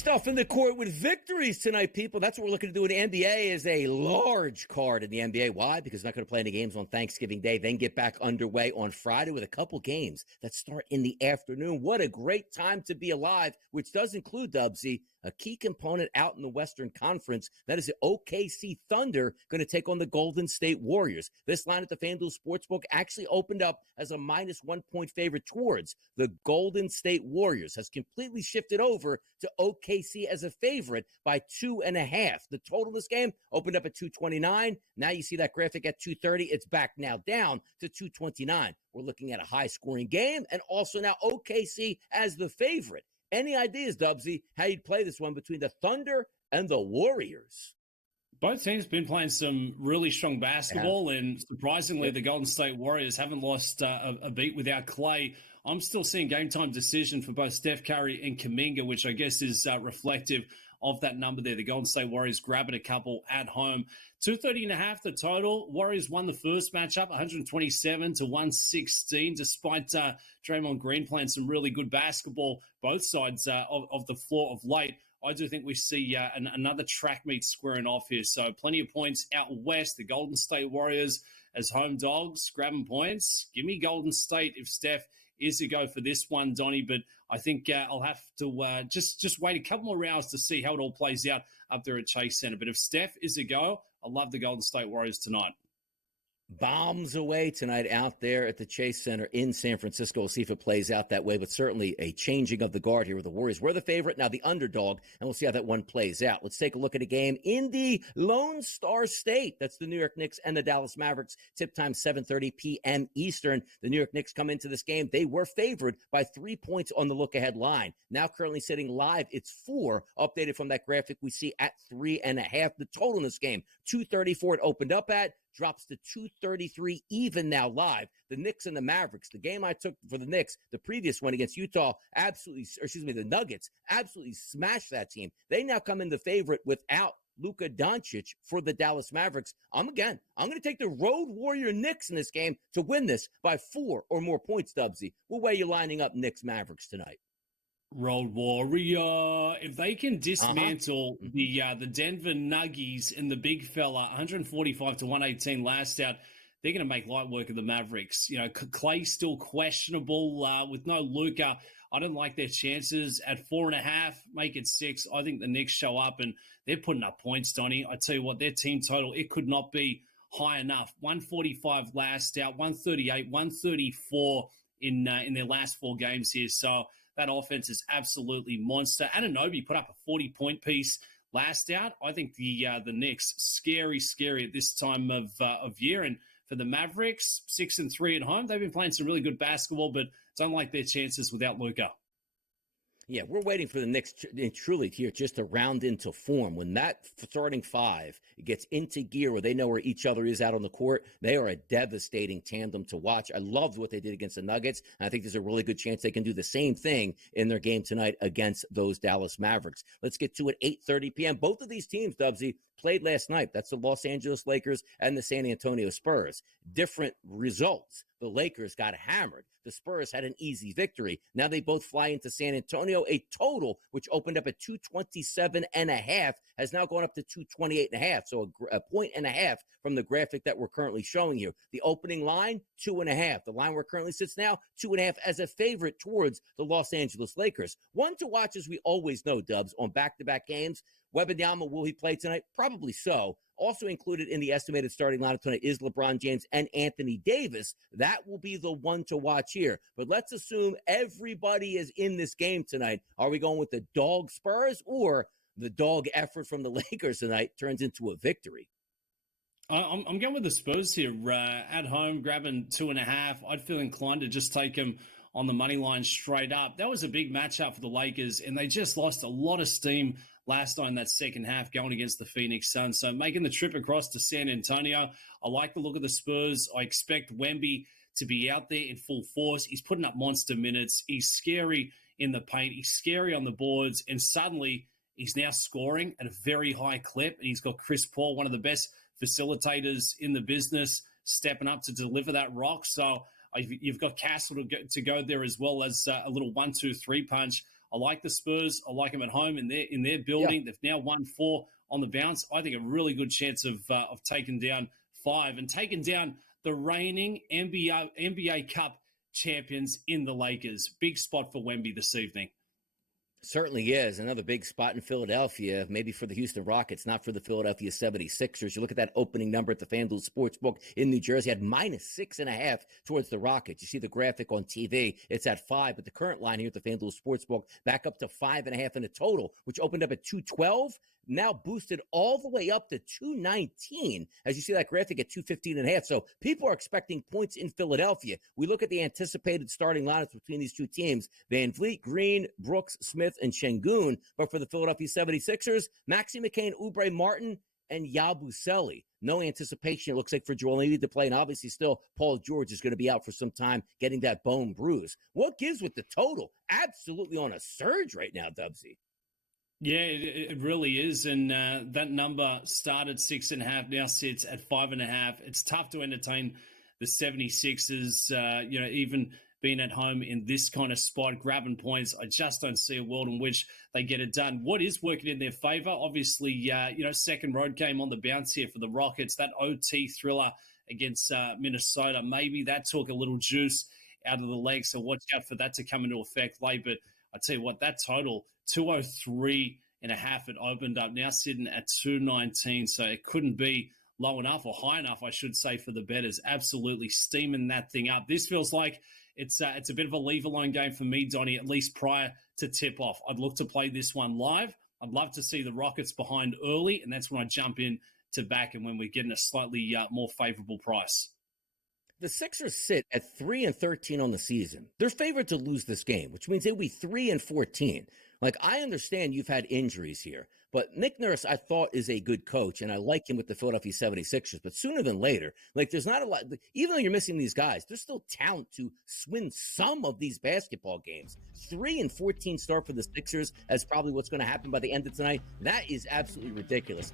stuff in the court with victories tonight, people. That's what we're looking to do in the NBA is a large card in the NBA. Why? Because we're not going to play any games on Thanksgiving Day, then get back underway on Friday with a couple games that start in the afternoon. What a great time to be alive, which does include, Dubsy, a key component out in the Western Conference. That is the OKC Thunder going to take on the Golden State Warriors. This line at the FanDuel Sportsbook actually opened up as a -1 point favorite towards the Golden State Warriors. Has completely shifted over to OKC as a favorite by 2.5. The total of this game opened up at 229. Now you see that graphic at 230. It's back now down to 229. We're looking at a high-scoring game, and also now OKC as the favorite. Any ideas, Dubsy, how you'd play this one between the Thunder and the Warriors? Both teams have been playing some really strong basketball, and surprisingly, the Golden State Warriors haven't lost a beat without Clay. I'm still seeing game-time decision for both Steph Curry and Kuminga, which I guess is reflective of that number there. The Golden State Warriors grabbing a couple at home. 230.5 the total. Warriors won the first matchup, 127-116, despite Draymond Green playing some really good basketball, both sides of the floor of late. I do think we see another track meet squaring off here. So plenty of points out west. The Golden State Warriors as home dogs, grabbing points. Give me Golden State if Steph is a go for this one, Donnie. But I think I'll have to just wait a couple more hours to see how it all plays out up there at Chase Center. But if Steph is a go, I love the Golden State Warriors tonight. Bombs away tonight out there at the Chase Center in San Francisco. We'll see if it plays out that way, but certainly a changing of the guard here with the Warriors. We're the favorite, now the underdog, and we'll see how that one plays out. Let's take a look at a game in the Lone Star State. That's the New York Knicks and the Dallas Mavericks. Tip time 7:30 p.m. Eastern. The New York Knicks come into this game. They were favored by 3 points on the look-ahead line. Now currently sitting live, it's 4, updated from that graphic we see at 3.5. The total in this game, 234 it opened up at. Drops to 233 even now live. The Knicks and the Mavericks, the game I took for the Knicks, the previous one against Utah, the Nuggets absolutely smashed that team. They now come in the favorite without Luka Doncic for the Dallas Mavericks. I'm going to take the Road Warrior Knicks in this game to win this by 4 or more points, Dubsy. What way are you lining up Knicks Mavericks tonight? Road Warrior. If they can dismantle the Denver Nuggies and the big fella, 145-118 last out, they're going to make light work of the Mavericks. You know, Clay's still questionable with no Luka. I don't like their chances at 4.5. Make it 6. I think the Knicks show up and they're putting up points, Donnie. I tell you what, their team total, it could not be high enough. 145 last out, 138, 134 in their last 4 games here. So that offense is absolutely monster. Anunoby put up a 40-point piece last out. I think the Knicks, scary at this time of year. And for the Mavericks, 6-3 at home, they've been playing some really good basketball, but don't like their chances without Luka. Yeah, we're waiting for the Knicks truly here just to round into form. When that starting 5 gets into gear where they know where each other is out on the court, they are a devastating tandem to watch. I loved what they did against the Nuggets, and I think there's a really good chance they can do the same thing in their game tonight against those Dallas Mavericks. Let's get to it, 8:30 p.m. Both of these teams, Dubsy, played last night. That's the Los Angeles Lakers and the San Antonio Spurs. Different results. The Lakers got hammered. The Spurs had an easy victory. Now they both fly into San Antonio. A total, which opened up at 227.5, has now gone up to 228.5. So a point and a half from the graphic that we're currently showing here. The opening line, 2.5. The line where it currently sits now, 2.5 as a favorite towards the Los Angeles Lakers. One to watch, as we always know, Dubs, on back-to-back games. Wembanyama, will he play tonight? Probably so. Also included in the estimated starting lineup tonight is LeBron James and Anthony Davis. That will be the one to watch here. But let's assume everybody is in this game tonight. Are we going with the dog Spurs, or the dog effort from the Lakers tonight turns into a victory? I'm going with the Spurs here. At home, grabbing 2.5. I'd feel inclined to just take them on the money line straight up. That was a big matchup for the Lakers, and they just lost a lot of steam last night in that second half going against the Phoenix Suns. So making the trip across to San Antonio, I like the look of the Spurs. I expect Wemby to be out there in full force. He's putting up monster minutes. He's scary in the paint. He's scary on the boards. And suddenly he's now scoring at a very high clip. And he's got Chris Paul, one of the best facilitators in the business, stepping up to deliver that rock. So you've got Castle to go there as well as a little 1-2-3 punch. I like the Spurs. I like them at home in their building. They've now won 4 on the bounce. I think a really good chance of taking down 5 and taking down the reigning NBA Cup champions in the Lakers. Big spot for Wemby this evening. Certainly is. Another big spot in Philadelphia, maybe for the Houston Rockets, not for the Philadelphia 76ers. You look at that opening number at the FanDuel Sportsbook in New Jersey, had -6.5 towards the Rockets. You see the graphic on TV, it's at 5, but the current line here at the FanDuel Sportsbook back up to 5.5 in a total, which opened up at 212, now boosted all the way up to 219, as you see that graphic at 215.5. So people are expecting points in Philadelphia. We look at the anticipated starting lineups between these two teams: Van Vliet, Green, Brooks, Smith, and Şengün. But for the Philadelphia 76ers, Maxey McCain, Oubre Martin, and Yabusele. No anticipation, it looks like, for Joel Embiid to play, and obviously still Paul George is going to be out for some time, getting that bone bruise. What gives with the total? Absolutely on a surge right now, Dubsy. Yeah, it really is. And that number started 6.5, now sits at 5.5. It's tough to entertain the 76ers, even being at home in this kind of spot, grabbing points. I just don't see a world in which they get it done. What is working in their favor? Obviously, second road game on the bounce here for the Rockets. That OT thriller against Minnesota, maybe that took a little juice out of the leg. So watch out for that to come into effect late. But I tell you what, that total, 203.5, it opened up, now sitting at 219. So it couldn't be low enough, or high enough, I should say, for the bettors. Absolutely steaming that thing up. This feels like it's a bit of a leave-alone game for me, Donnie, at least prior to tip-off. I'd look to play this one live. I'd love to see the Rockets behind early, and that's when I jump in to back and when we're getting a slightly more favorable price. The Sixers sit at 3-13 on the season. They're favored to lose this game, which means they'll be 3-14. Like, I understand you've had injuries here, but Nick Nurse, I thought, is a good coach, and I like him with the Philadelphia 76ers. But sooner than later, like, there's not a lot, even though you're missing these guys, there's still talent to win some of these basketball games. 3-14 start for the Sixers as probably what's going to happen by the end of tonight. That is absolutely ridiculous.